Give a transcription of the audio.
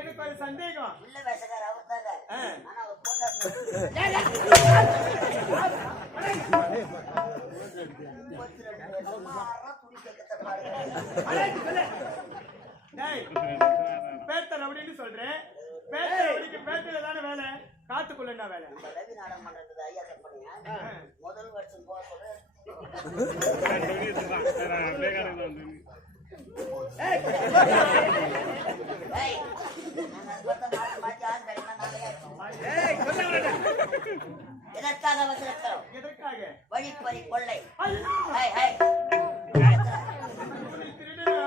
எனக்கு ஒரு சந்தேகம். உள்ள வேஷக்கார அவர் தாங்க. ஆனா அவர் போட்டாரு. பேட்டை ரவுடின்னு சொல்றேன். பேட்டை ரவுடிக்கு பேட்டையில தானே வேலை, காத்துக்குள்ள என்ன வேலை? ரவி நாடகம் பண்றது ஐயா சொன்னீங்க. முதல் வருஷம் போக சொல்றேன். எதற்காக வந்திருக்கிறோம்? எதற்காக? வழிப்பறி கொள்ளை. திருடர்கள்